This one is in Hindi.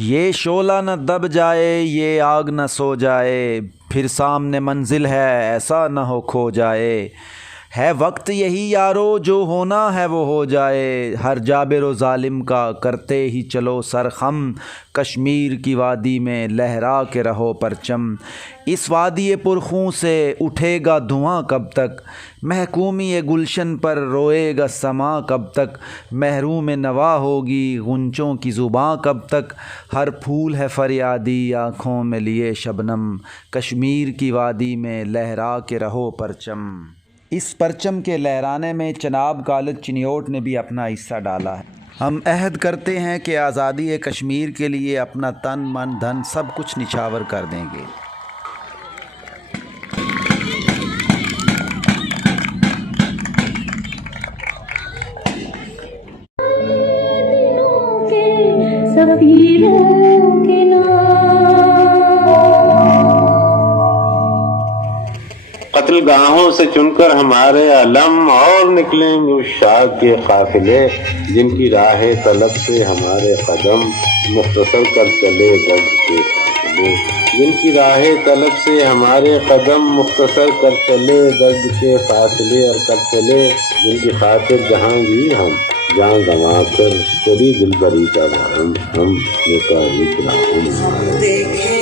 ये शोला न दब जाए, ये आग न सो जाए, फिर सामने मंजिल है ऐसा न हो खो जाए। है वक्त यही यारो, जो होना है वो हो जाए, हर जाबिर व ज़ालिम का करते ही चलो सरख़म। कश्मीर की वादी में लहरा के रहो परचम, इस वादी पुरखूं से उठेगा धुआं कब तक, महकूमी गुलशन पर रोएगा समा कब तक, महरूम नवा होगी गुंचों की ज़ुबां कब तक, हर फूल है फरियादी आँखों में लिए शबनम, कश्मीर की वादी में लहरा के रहो परचम। इस परचम के लहराने में जनाब खालिद चिनियोट ने भी अपना हिस्सा डाला है। हम अहद करते हैं कि आज़ादी कश्मीर के लिए अपना तन मन धन सब कुछ निछावर कर देंगे। कत्लगाहों से चुनकर हमारे अलम और निकलेंगे उस शाह के काफिले, जिनकी राह तलब से हमारे कदम मुख्तसर कर चले दर्द के फासले, जिनकी राह तलब से हमारे कदम मुख्तसर कर चले दर्द के फासले और कर चले, जिनकी खातिर जहांगीर हम जान गंवा कर करी दिलबरी का हम देखे